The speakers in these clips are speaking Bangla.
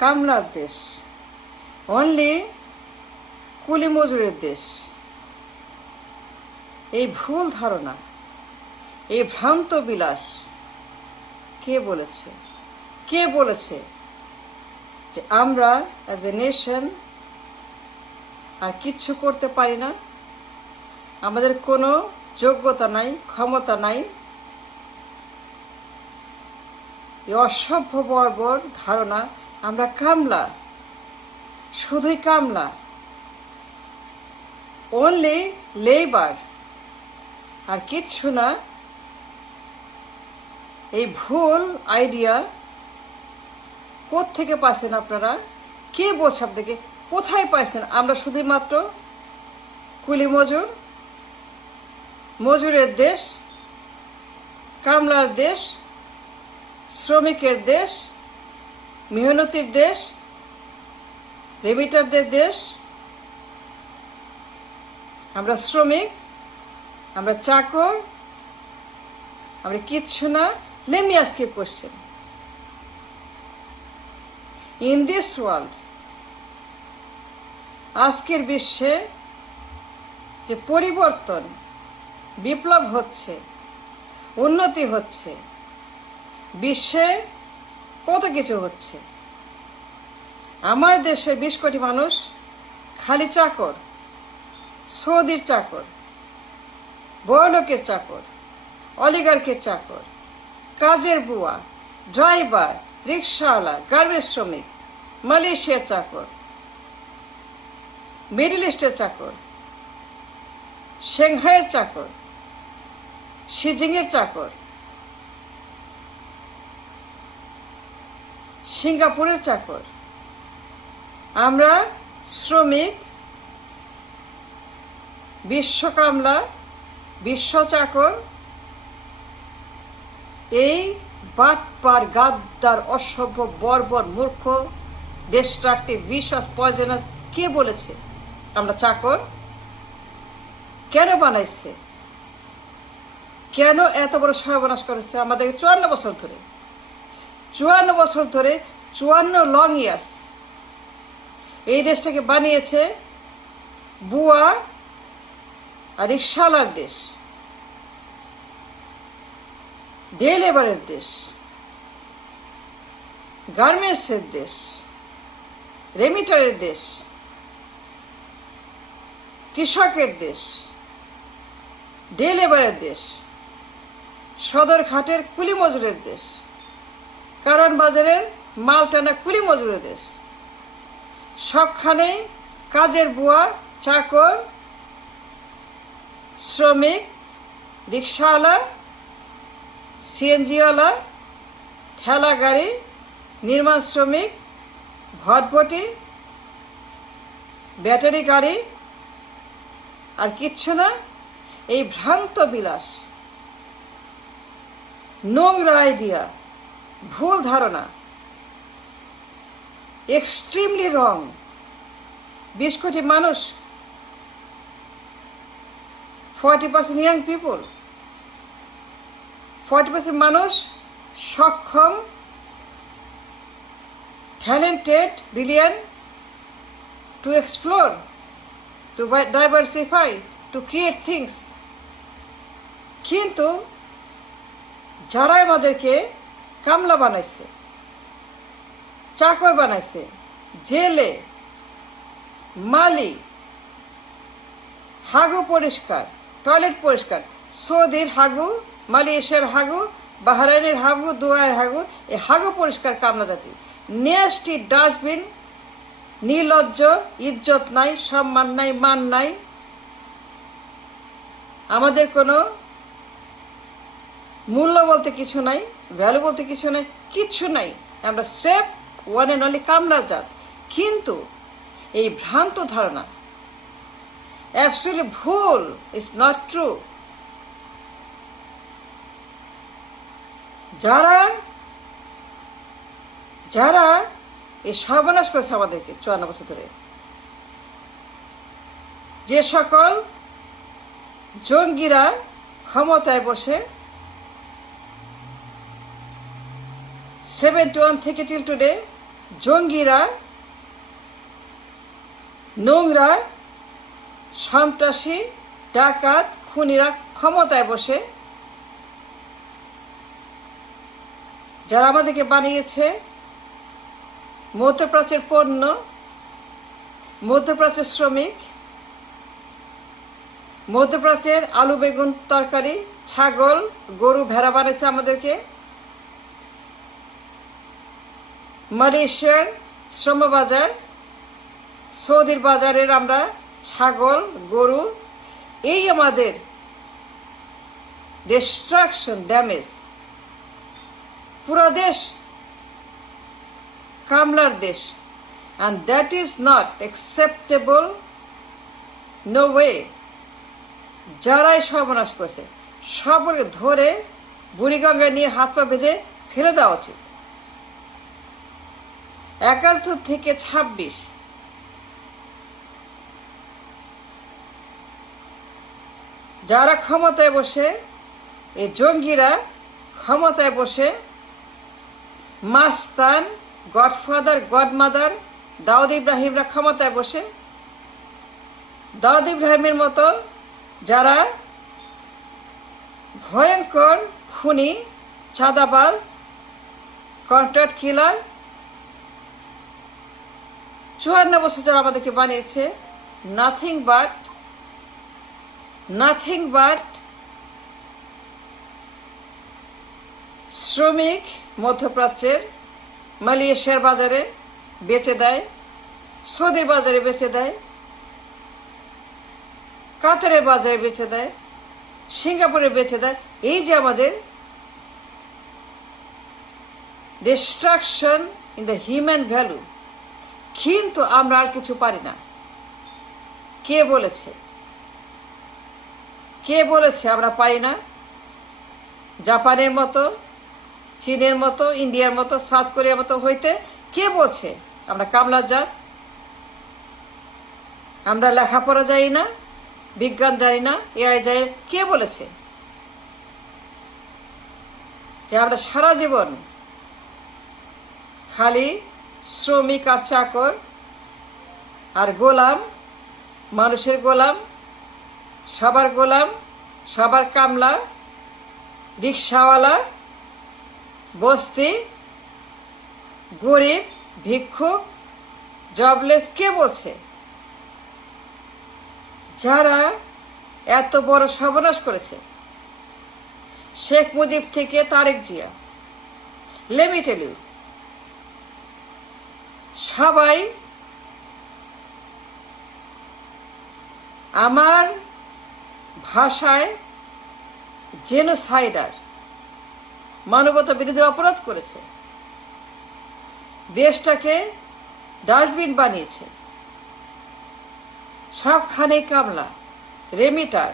কামলার দেশ, অনলি কুলি মজুরের দেশ। এই ভুল ধারণা, এই ভ্রান্ত বিলাস কে বলেছে? কে বলেছে যে আমরা অ্যাজ এ নেশন আর কিচ্ছু করতে পারি না, আমাদের কোনো যোগ্যতা নাই, ক্ষমতা নাই? এই অসভ্য বর্বর ধারণা। আমরা কামলা, শুধুই কামলা, অনলি লেবার, আর কিচ্ছু না। এই ভুল আইডিয়া কোত্থেকে পাইছেন আপনারা? কে বলছে আপনাকে? কোথায় পাইছেন? আমরা শুধুমাত্র কুলি মজুর, মজুরের দেশ, কামলার দেশ, শ্রমিকের দেশ, মেহনতির দেশ, রেমিটারদের দেশ। আমরা শ্রমিক, আমরা চাকর, আমরা কিচ্ছু না। Let me ask you a question. In this world, আজকের বিশ্বে যে পরিবর্তন, বিপ্লব হচ্ছে, উন্নতি হচ্ছে, বিশ্বে কত কিছু হচ্ছে, আমার দেশের 20 কোটি মানুষ খালি চাকর, সৌদির চাকর, বড়লোকের চাকর, অলিগার্কের চাকর, কাজের বুয়া, ড্রাইভার, রিক্সাওয়ালা, গার্মেন্টস শ্রমিক, মালয়েশিয়ার চাকর, মিডল ইস্টের চাকর, সাংহাইয়ের চাকর, শিজিংয়ের চাকর, সিঙ্গাপুরের চাকর। আমরা শ্রমিক, বিশ্ব কামলা, বিশ্ব চাকর। এই বাটপার, গাদ্দার, অসভ্য, বর্বর, মূর্খ, ডিস্ট্রাকটিভ, ভিশাস, পয়জনাস কে বলেছে আমরা চাকর? কেন বানাইছে? কেন এত বড় সর্বনাশ করেছে আমাদেরকে? 54 বছর ধরে, 54 বছর ধরে, 54 লং ইয়ার্স এই দেশটাকে বানিয়েছে বুয়া আর রিক্সাওয়ালার দেশ, ডে লেবারের দেশ, গার্মেন্টসের দেশ, রেমিটারের দেশ, কৃষকের দেশ, ডে লেবারের দেশ, সদরঘাটের কুলি মজুরের দেশ, কারণ বাজারের মাল টানা কুলি মজুরের দেশ। সবখানেই কাজের বুয়া, চাকর, শ্রমিক, রিক্সাওয়ালা, সিএনজিওয়ালা, ঠেলা গাড়ি, নির্মাণ শ্রমিক, ভটভটি, ব্যাটারি গাড়ি, আর কিচ্ছু না। এই ভ্রান্ত বিলাস, নোংরা আইডিয়া, ভুল ধারণা, এক্সট্রিমলি রং। 20 কোটি মানুষ, 40% ইয়াং পিপল, 40% মানুষ সক্ষম, talented, brilliant, to explore, to diversify, to create things. কিন্তু যারা আমাদেরকে কামলা বানাইছে, চাকর বানাইছে, জেলে, মালি, হাগু পরিষ্কার, টয়লেট পরিষ্কার, সৌদির হাগু, মালয়েশিয়ার হাগু, বাহরাইনের হাগু, দুবাইয়ের হাগু, এই হাগু পরিষ্কার কামলা জাতি। নেস্টি ডাস্টবিন, নির্লজ্জ, ইজ্জত নাই, সম্মান নাই, মান নাই, আমাদের কোনো মূল্য বলতে কিছু নাই, ভ্যালু বলতে কিছু নাই, কিচ্ছু নাই। আমরা স্রেফ ওয়ান অ্যান্ড অনলি কামলার জাত। কিন্তু এই ভ্রান্ত ধারণা অ্যাবসলিউটলি ভুল, ইটস নট ট্রু। যারা যারা এই সর্বনাশ করেছে আমাদেরকে 54 বছর ধরে, যে সকল জঙ্গিরা ক্ষমতায় বসে 71 থেকে টিল টুডে জঙ্গিরা, নোংরা, সন্ত্রাসী, ডাকাত, খুনিরা ক্ষমতায় বসে যারা আমাদেরকে বানিয়েছে মধ্যপ্রাচ্যের পণ্য, মধ্যপ্রাচ্যের শ্রমিক, মধ্যপ্রাচ্যের আলু বেগুন তরকারি, ছাগল, গরু, ভেড়া বানিয়েছে আমাদেরকে। মালয়েশিয়ার শ্রমবাজার, সৌদির বাজারের আমরা ছাগল, গরু, এই আমাদের ডিস্ট্রাকশন, ড্যামেজ। পুরো দেশ কামলার দেশ, and that is not acceptable, no way। যারাই সর্বনাশ করেছে সবকে ধরে বুড়িগঙ্গায় নিয়ে হাত পা বেঁধে ফেলে দেওয়া উচিত। 71 থেকে 26 যারা ক্ষমতায় বসে, এই জঙ্গিরা ক্ষমতায় বসে মাস্তান, গডফাদার, গডমাদার, দাউদ ইব্রাহিমরা ক্ষমতায় বসে দাউদ ইব্রাহিমের মতো যারা ভয়ঙ্কর খুনি, চাঁদাবাজ, কন্ট্রাক্ট কিলার, 54 বছর যারা আমাদেরকে বানিয়েছে, নাথিং বাট শ্রমিক মধ্যপ্রাচ্যের, মালয়েশিয়ার বাজারে বেচে দেয়, সৌদির বাজারে বেচে দেয়, কাতারের বাজারে বেচে দেয়, সিঙ্গাপুরে বেচে দেয়। এই যে আমাদের destruction in the human value, কিন্তু আমরা আর কিছু পারি না। কে বলেছে আমরা পারি না? জাপানের মতো, চীনের মতো, ইন্ডিয়ার মতো, সাউথ কোরিয়ার মতো হইতে কে বলছে আমরা কামলার জাত? আমরা লেখাপড়া জানি না, বিজ্ঞান জানি না, এআই জানি না, কে বলেছে যে আমরা সারা জীবন খালি শ্রমিক আর চাকর আর গোলাম, মানুষের গোলাম, সবার কামলা, রিক্সাওয়ালা, বস্তি, গরিব, ভিক্ষুক, জবলেস? কে বলছে? যারা এত বড় সর্বনাশ করেছে, শেখ মুজিব থেকে Tarek Zia, let me tell you, সবাই আমার ভাষায় জেনোসাইডার, মানবতা বিরোধী অপরাধ করেছে, দেশটাকে ডাস্টবিন বানিয়েছে, সবখানে কামলা, রেমিটার।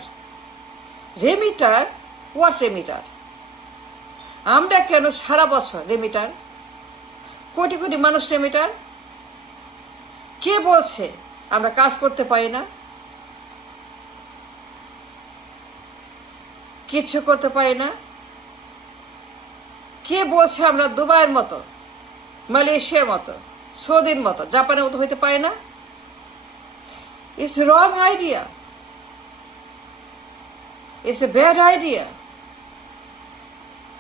What remitter? আমরা কেন সারা বছর রেমিটার? কোটি কোটি মানুষ রেমিটার। কে বলছে আমরা কাজ করতে পারি না, কিছু করতে পারি না? কে বলছে আমরা দুবাইয়ের মতো, মালয়েশিয়ার মতো, সৌদির মতো, জাপানের মতো হইতে পারি না? It's a wrong idea. It's a bad idea.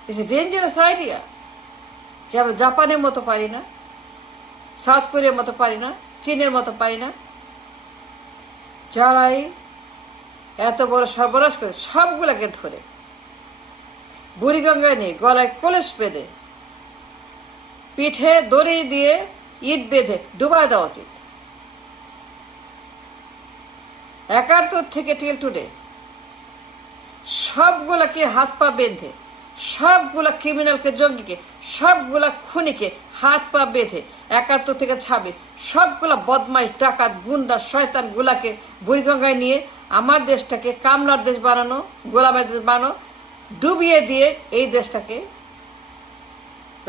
It's a dangerous idea. যে আমরা জাপানের মতো পারি না, সাউথ কোরিয়ার মতো পারি না, চীনের মতো পারি না। যারাই এত বড় সর্বনাশ করে সবগুলাকে ধরে বুড়িগঙ্গায় নিয়ে গলায় কলস বেঁধে, পিঠে দড়ি দিয়ে ইট বেঁধে ডুবাই দেওয়া উচিত। 71 থেকে টিল টুডে সবগুলাকে হাত পা বেঁধে, সবগুলা ক্রিমিনালকে, জঙ্গিকে, সবগুলা খুনিকে হাত পা বেঁধে 71 থেকে 26 সবগুলা বদমাইশ, ডাকাত, গুন্ডা, শয়তান গুলাকে বুড়িগঙ্গায় নিয়ে আমার দেশটাকে কামলার দেশ বানানো, গোলামের দেশ বানানো, ডুবিয়ে দিয়ে এই দেশটাকে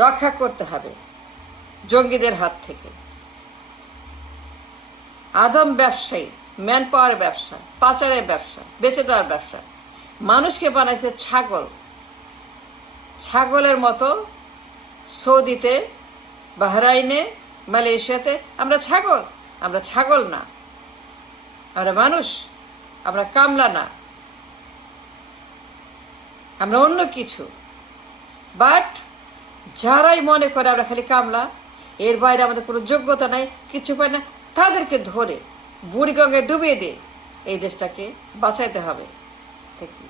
রক্ষা করতে হবে জঙ্গিদের হাত থেকে। আদম ব্যবসায়ী, ম্যান পাওয়ারের ব্যবসা, পাচারের ব্যবসা, বেচে দেওয়ার ব্যবসা, মানুষকে বানাইছে ছাগলের মতো। সৌদিতে, বাহরাইনে, মালয়েশিয়াতে আমরা ছাগল না, আমরা মানুষ, আমরা কামলা না, আমরা অন্য কিছু। বাট যারাই মনে করে আমরা খালি কামলা, এর বাইরে আমাদের কোনো যোগ্যতা নাই, কিছু পায় না, তাদেরকে ধরে বুড়িগঙ্গায় ডুবিয়ে দিয়ে এই দেশটাকে বাঁচাইতে হবে। Thank you.